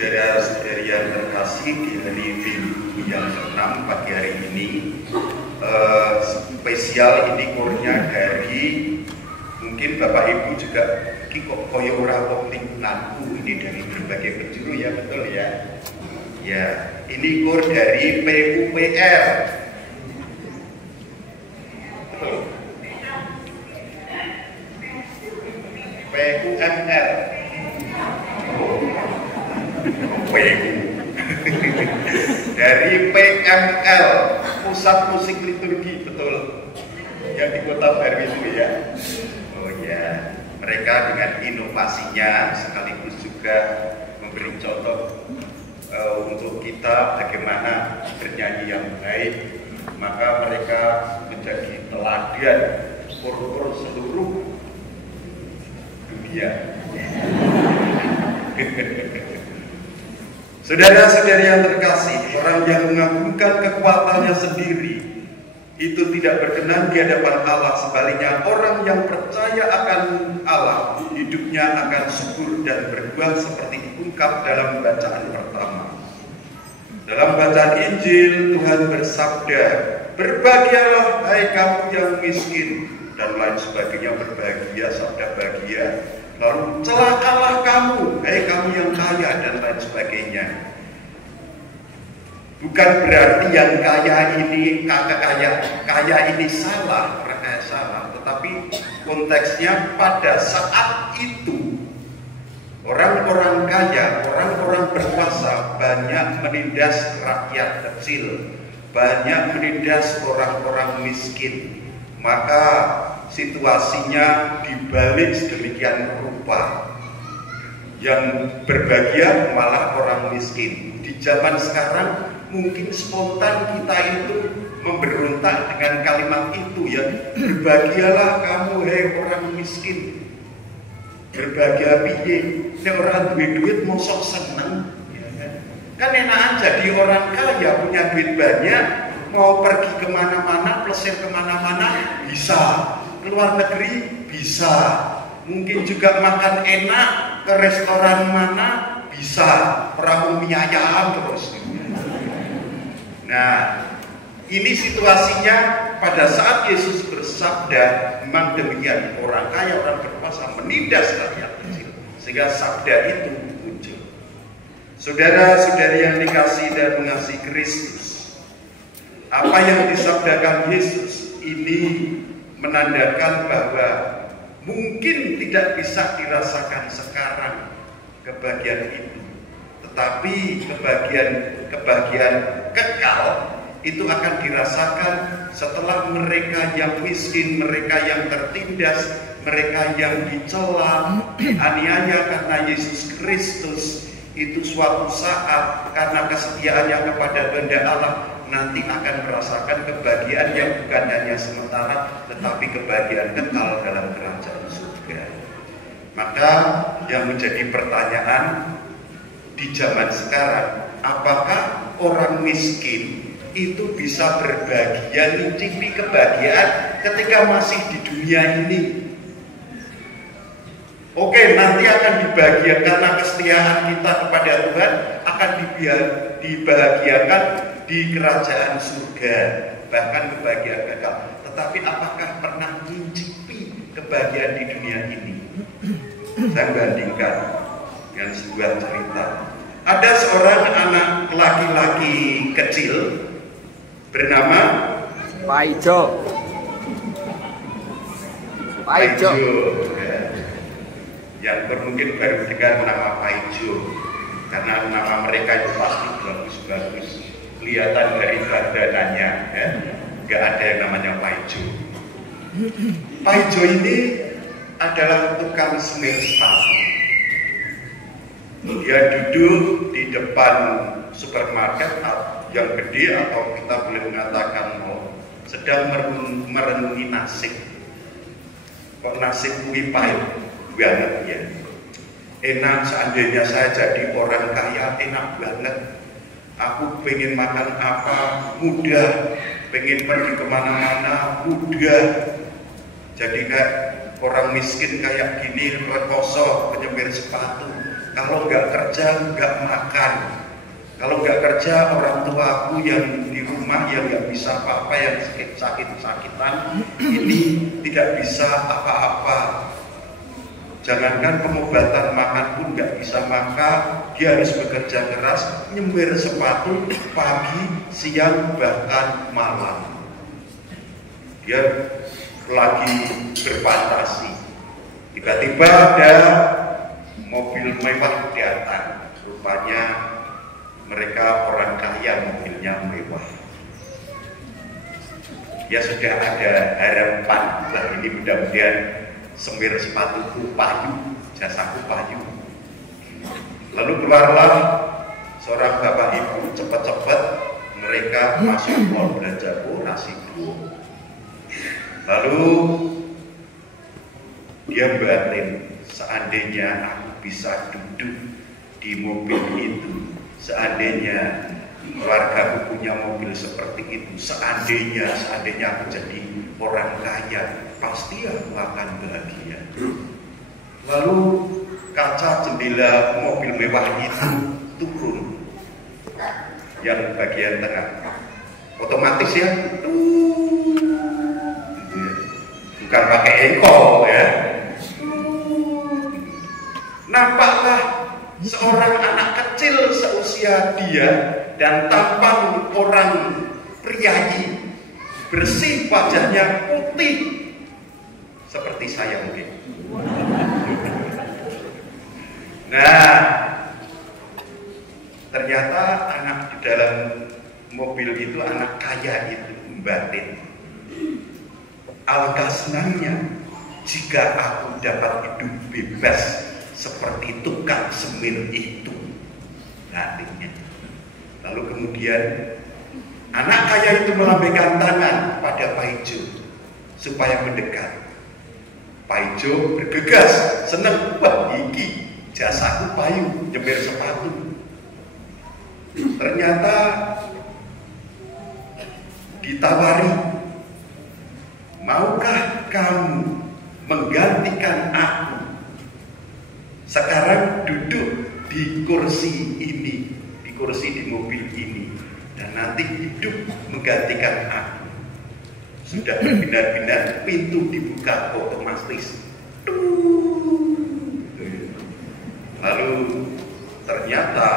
Saudara-saudari yang terkasih, di hari Minggu yang ke-6 pagi hari ini spesial ini kurnya dari mungkin Bapak Ibu juga kok koyo ora wong lingkunganku ini dari berbagai penjuru ya, betul ya. Ya, ini kur dari PUPR. PUMR. Dari PML, Pusat Musik Liturgi, betul, yang di Kota Baru itu ya. Oh ya, mereka dengan inovasinya sekaligus juga memberi contoh untuk kita bagaimana bernyanyi yang baik. Maka mereka menjadi teladan for seluruh dunia. Saudara-saudari yang terkasih, orang yang mengagungkan kekuatannya sendiri itu tidak berkenan di hadapan Allah. Sebaliknya, orang yang percaya akan Allah, hidupnya akan subur dan berbuah seperti diungkap dalam bacaan pertama. Dalam bacaan Injil, Tuhan bersabda, "Berbahagialah hai kamu yang miskin," dan lain sebagainya, berbahagia, sabda bahagia. Lalu celakalah kamu, hai kamu yang kaya, dan lain sebagainya. Bukan berarti yang kaya ini kaya ini salah, orang kaya salah, tetapi konteksnya pada saat itu orang-orang kaya, orang-orang berkuasa banyak menindas rakyat kecil, banyak menindas orang-orang miskin. Maka situasinya dibalik sedemikian rupa. Yang berbahagia malah orang miskin. Di zaman sekarang mungkin spontan kita itu memberontak dengan kalimat itu ya. Berbahagialah kamu hei orang miskin. Berbahagia piye? Nek orang duit mosok seneng ya kan enakan jadi orang kaya punya duit banyak, mau pergi kemana-mana, plesir kemana-mana bisa, keluar negeri bisa, mungkin juga makan enak ke restoran mana bisa, perahu mie ayam terus. Nah, ini situasinya pada saat Yesus bersabda, memang demikian, orang kaya, orang berkuasa menindas rakyat kecil, sehingga sabda itu muncul. Saudara-saudari yang dikasihi dan mengasihi Kristus, apa yang disabdakan Yesus ini menandakan bahwa mungkin tidak bisa dirasakan sekarang kebahagiaan itu, tetapi kebahagiaan kekal itu akan dirasakan setelah mereka yang miskin, mereka yang tertindas, mereka yang dicela, dianiaya karena Yesus Kristus itu suatu saat karena kesetiaannya kepada kehendak Allah nanti akan merasakan kebahagiaan yang bukan hanya sementara tetapi kebahagiaan kekal dalam kerajaan surga. Maka yang menjadi pertanyaan di zaman sekarang, apakah orang miskin itu bisa berbahagia, mencicipi kebahagiaan ketika masih di dunia ini? Oke, nanti akan dibahagiakan karena kesetiaan kita kepada Tuhan akan dibahagiakan di kerajaan surga, bahkan kebahagiaan kekal. Tetapi apakah pernah mencicipi kebahagiaan di dunia ini? Saya bandingkan dengan sebuah cerita. Ada seorang anak laki-laki kecil bernama Paijo. Yang mungkin baru dengar nama Paijo, karena nama mereka itu pasti bagus-bagus, kelihatan dari badanannya ya. Nggak ada yang namanya Paijo. Paijo ini adalah tukang semir sepatu. Dia duduk di depan supermarket yang gede, atau kita boleh mengatakan sedang merenungi nasib. Kok nasib kuwi pahit banget ya. Enak seandainya saya jadi orang kaya, enak banget. Aku pengen makan apa mudah, pengen pergi kemana-mana mudah. Jadi kayak orang miskin kayak gini, rekoso, penyemir sepatu, Kalau nggak kerja nggak makan. Kalau nggak kerja, orang tuaku yang di rumah yang nggak bisa apa-apa, yang sakit-sakitan, ini tidak bisa apa-apa. Jangankan pengobatan, makan pun nggak bisa, maka dia harus bekerja keras, nyemir sepatu pagi, siang, bahkan malam. Dia lagi berfantasi. Tiba-tiba ada mobil mewah datang. Rupanya mereka orang kaya, mobilnya mewah. Ya sudah ada harapan, lah ini mudah-mudahan semir sepatuku payu, jasaku payu. Lalu keluarlah seorang bapak ibu, cepat-cepat mereka masuk mall belanja nasi dulu. Lalu dia batin, seandainya aku bisa duduk di mobil itu, seandainya keluarga punya mobil seperti itu, seandainya aku jadi orang kaya, pasti aku akan bahagia. Lalu kaca jendela mobil mewah itu turun, yang bagian tengah otomatis ya, bukan pakai engkol ya. Nampaklah seorang anak kecil seusia dia dan tampan orang priayi, bersih, wajahnya putih seperti saya mungkin. Nah, ternyata anak di dalam mobil itu, anak kaya itu membatin, alangkah senangnya jika aku dapat hidup bebas seperti tukang semir itu, batinnya. Lalu kemudian anak kaya itu melambaikan tangan pada Pak Ijo supaya mendekat. Pak Ijo bergegas, seneng, wah iki jasaku payu, nyemir sepatu. Ternyata ditawari, maukah kamu menggantikan aku? Sekarang duduk di kursi ini, di kursi di mobil ini, dan nanti hidup menggantikan aku. Sudah benar-benar pintu dibuka otomatis. Lalu ternyata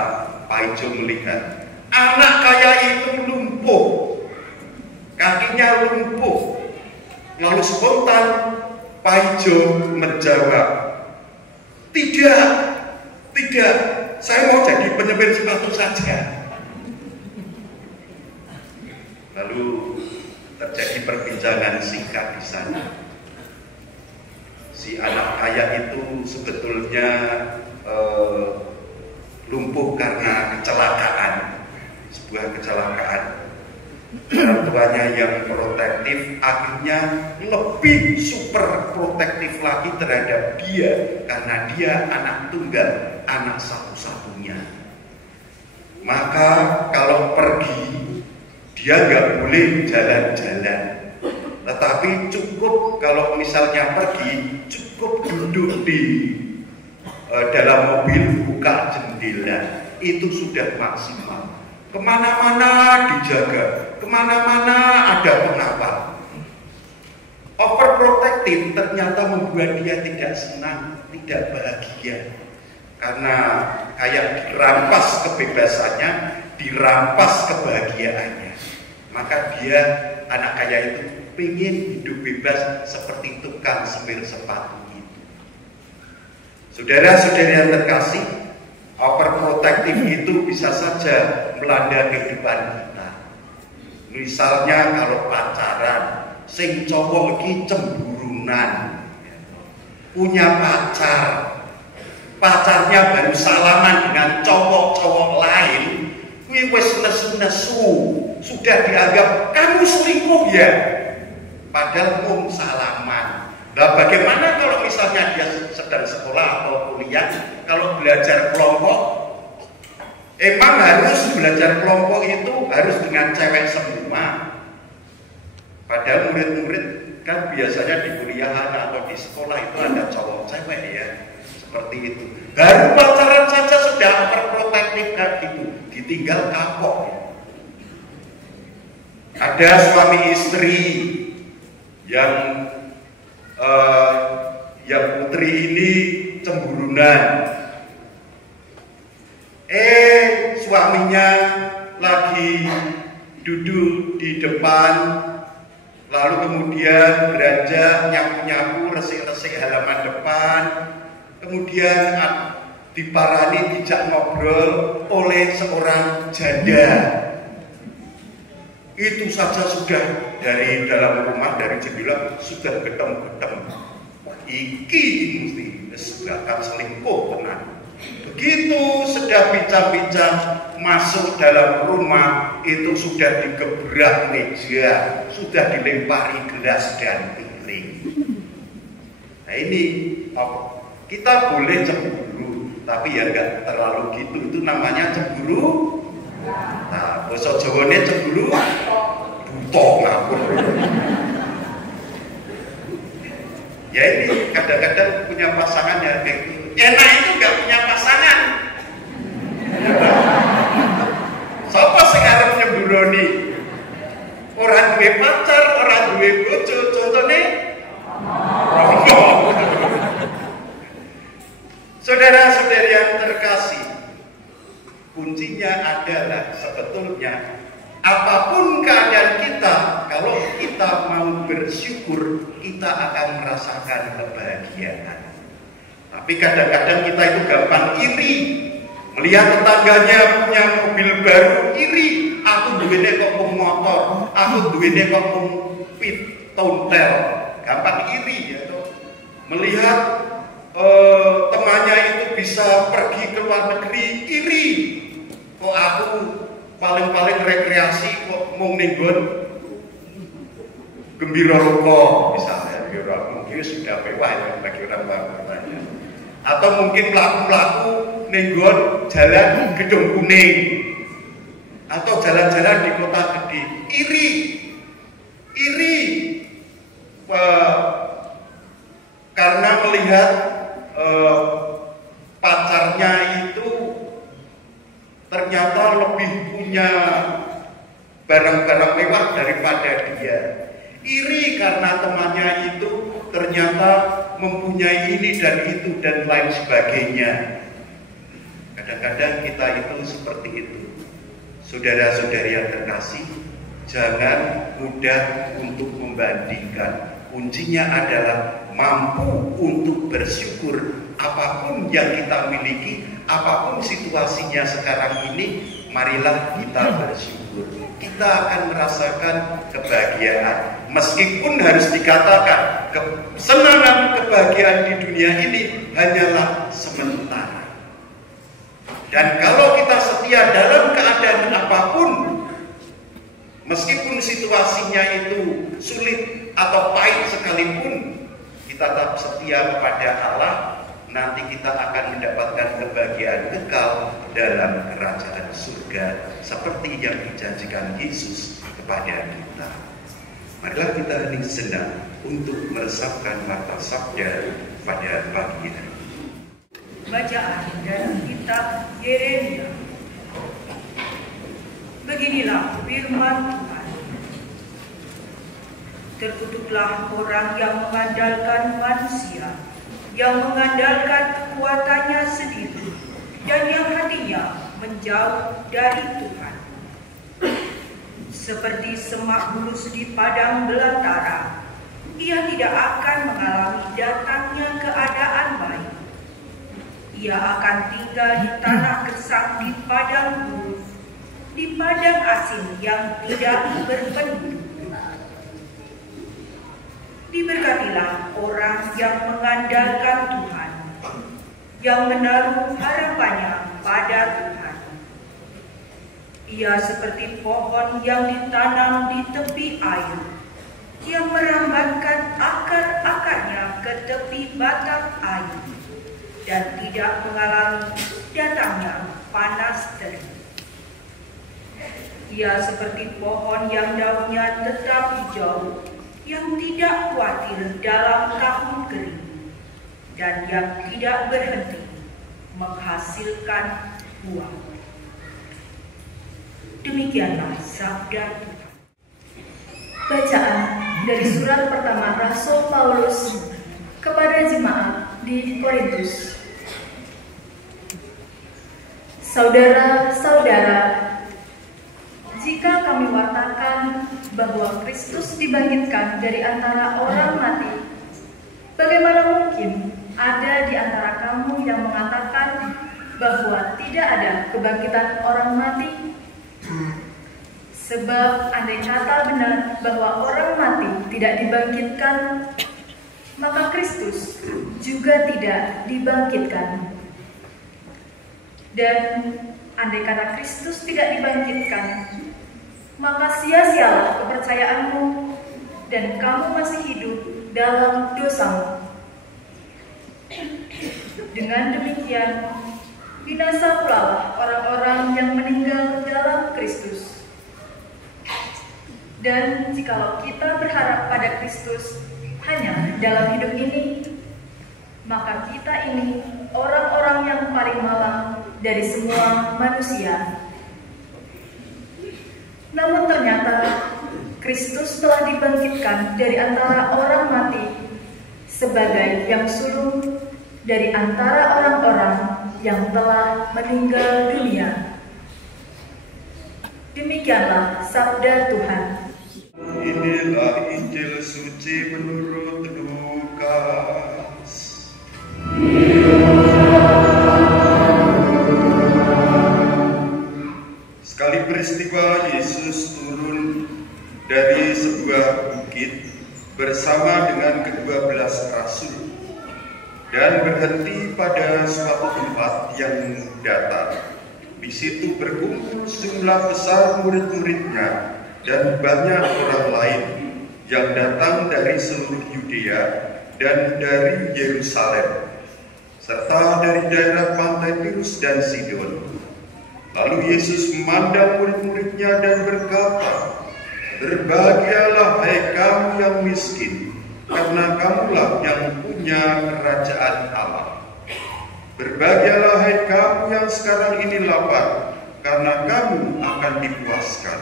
Pak Ijo melihat anak kaya itu lumpuh, kakinya lumpuh. Lalu spontan Pak Ijo menjawab, tidak, saya mau jadi penyemir sepatu saja. Lalu terjadi perbincangan singkat di sana. Si anak kaya itu sebetulnya lumpuh karena kecelakaan, sebuah kecelakaan. Orang tuanya yang protektif akhirnya lebih super protektif lagi terhadap dia karena dia anak tunggal, anak satu-satunya. Maka kalau pergi dia nggak boleh jalan-jalan, tetapi cukup kalau misalnya pergi cukup duduk di dalam mobil, buka jendela, itu sudah maksimal. Kemana-mana dijaga, kemana-mana ada pengawal. Overprotective ternyata membuat dia tidak senang, tidak bahagia, karena kayak dirampas kebebasannya, dirampas kebahagiaannya. Maka dia, anak kaya itu pengen hidup bebas seperti tukang semir sepatu itu. Saudara-saudara yang terkasih, overprotective itu bisa saja melanda kehidupan kita. Misalnya kalau pacaran, sing cowok iki cemburunan, punya pacar, pacarnya baru salaman dengan cowok-cowok lain, kuwi wis nesu-nesu, sudah dianggap kamu selingkuh ya, padahal pun salaman. Nah, bagaimana kalau misalnya dia sedang sekolah atau kuliah, kalau belajar kelompok, emang harus belajar kelompok itu harus dengan cewek semua. Padahal murid-murid kan biasanya di kuliahan atau di sekolah itu ada cowok cewek ya, seperti itu. Baru pacaran sudah overprotective kayak gitu, ditinggal kapok ya. Ada suami istri yang putri ini cemburunan. Suaminya lagi duduk di depan, lalu kemudian beranjak nyapu-nyapu resik-resik halaman depan, kemudian diparani dijak ngobrol oleh seorang janda. Itu saja sudah dari dalam rumah, dari jendela sudah getem-getem. Wah, iki mesti bakal selingkuh tenan. Begitu sedang bincang-bincang masuk dalam rumah, itu sudah digebrak meja, sudah dilempari gelas dan piring. Nah ini kita boleh cemburu, tapi ya nggak terlalu gitu. Itu namanya cemburu. Nah, basa Jawane cemburu buta ngapur. Ya ini kadang-kadang punya pasangan ya kayak gitu. Enak itu nggak punya pasangan. Siapa sekarang nyemburoni? Orang duwe pacar, orang duwe bojo, contohnya Romo. Saudara-saudari yang terkasih, kuncinya adalah sebetulnya apapun keadaan kita, kalau kita mau bersyukur, kita akan merasakan kebahagiaan. Tapi kadang-kadang kita itu gampang iri, melihat tetangganya punya mobil baru, iri. Aku duwene kok motor, aku duwene kok tontel, gampang iri ya. Melihat temannya itu bisa pergi ke luar negeri, iri. Kok aku paling-paling rekreasi kok mau ninggon gembira rokok misalnya, mungkin sudah mewah ya bagi orang lain. Atau mungkin pelaku-pelaku nenggon jalan Gedung Kuning atau jalan-jalan di kota gede, iri karena melihat pacarnya itu ternyata lebih punya barang-barang mewah daripada dia. Iri karena temannya itu ternyata mempunyai ini dan itu dan lain sebagainya. Kadang-kadang kita itu seperti itu. Saudara-saudari yang terkasih, jangan mudah untuk membandingkan. Kuncinya adalah mampu untuk bersyukur apapun yang kita miliki, apapun situasinya sekarang ini, marilah kita bersyukur. Kita akan merasakan kebahagiaan. Meskipun harus dikatakan kesenangan kebahagiaan di dunia ini hanyalah sementara. Dan kalau kita setia dalam keadaan apapun, meskipun situasinya itu sulit atau pahit sekalipun, kita tetap setia kepada Allah, nanti kita akan mendapatkan kebahagiaan kekal dalam kerajaan surga seperti yang dijanjikan Yesus kepada kita. Marilah kita hening sejenak untuk meresapkan mata sabda pada pagi hari. Bacaan dari kitab Yeremia. Beginilah firman Tuhan. Terkutuklah orang yang mengandalkan manusia, yang mengandalkan kekuatannya sendiri, dan yang hatinya menjauh dari Tuhan. Seperti semak bulus di padang belantara, ia tidak akan mengalami datangnya keadaan baik. Ia akan tinggal di tanah gersang di padang gurun, di padang asin yang tidak berpenduduk. Diberkatilah orang yang mengandalkan Tuhan, yang menaruh harapannya pada Tuhan. Ia seperti pohon yang ditanam di tepi air, yang merambatkan akar-akarnya ke tepi batang air, dan tidak mengalami datangnya panas terik. Ia seperti pohon yang daunnya tetap hijau, yang tidak khawatir dalam tahun kering, dan yang tidak berhenti menghasilkan buah. Demikianlah sabda Tuhan. Bacaan dari surat pertama Rasul Paulus kepada jemaat di Korintus. Saudara-saudara, jika kami wartakan bahwa Kristus dibangkitkan dari antara orang mati, bagaimana mungkin ada di antara kamu yang mengatakan bahwa tidak ada kebangkitan orang mati? Sebab andai kata benar bahwa orang mati tidak dibangkitkan, maka Kristus juga tidak dibangkitkan. Dan andai kata Kristus tidak dibangkitkan, maka sia-sialah kepercayaanmu dan kamu masih hidup dalam dosamu. Dengan demikian, binasa pula lah orang-orang yang meninggal dalam Kristus. Dan jikalau kita berharap pada Kristus hanya dalam hidup ini, maka kita ini orang-orang yang paling malang dari semua manusia. Namun ternyata Kristus telah dibangkitkan dari antara orang mati sebagai yang sulung dari antara orang-orang yang telah meninggal dunia. Demikianlah sabda Tuhan. Inilah Injil suci menurut Lukas. Sekali peristiwa Yesus turun dari sebuah bukit bersama dengan ke-12 rasul dan berhenti pada suatu tempat yang datar. Di situ berkumpul sejumlah besar murid-muridnya dan banyak orang lain yang datang dari seluruh Yudea dan dari Yerusalem, serta dari daerah pantai Tirus dan Sidon. Lalu Yesus memandang murid-muridnya dan berkata, "Berbahagialah hai kamu yang miskin, karena kamulah yang punya kerajaan Allah. Berbahagialah hai kamu yang sekarang ini lapar, karena kamu akan dipuaskan.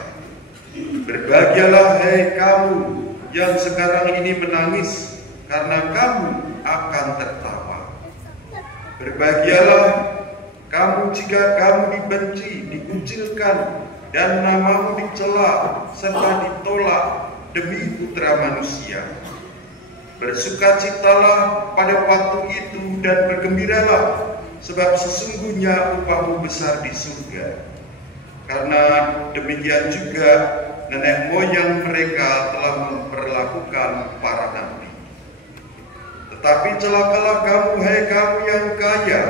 Berbahagialah hai kamu yang sekarang ini menangis, karena kamu akan tertawa. Berbahagialah kamu jika kamu dibenci, dikucilkan, dan namamu dicela serta ditolak demi Putra Manusia. Bersukacitalah pada waktu itu dan bergembiralah, sebab sesungguhnya upahmu besar di surga. Karena demikian juga nenek moyang mereka telah memperlakukan para nabi. Tetapi celakalah kamu, hai kamu yang kaya,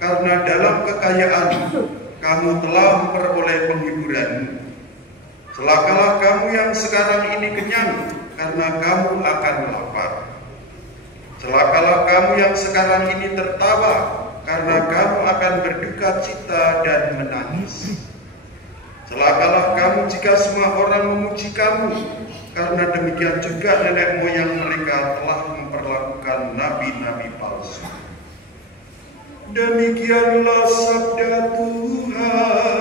karena dalam kekayaan kamu telah memperoleh penghiburan. Celakalah kamu yang sekarang ini kenyang, karena kamu akan lapar. Celakalah kamu yang sekarang ini tertawa, karena kamu akan berduka cita dan menangis. Celakalah kamu jika semua orang memuji kamu, karena demikian juga nenek moyang mereka telah memperlakukan nabi-nabi palsu." Demikianlah sabda Tuhan.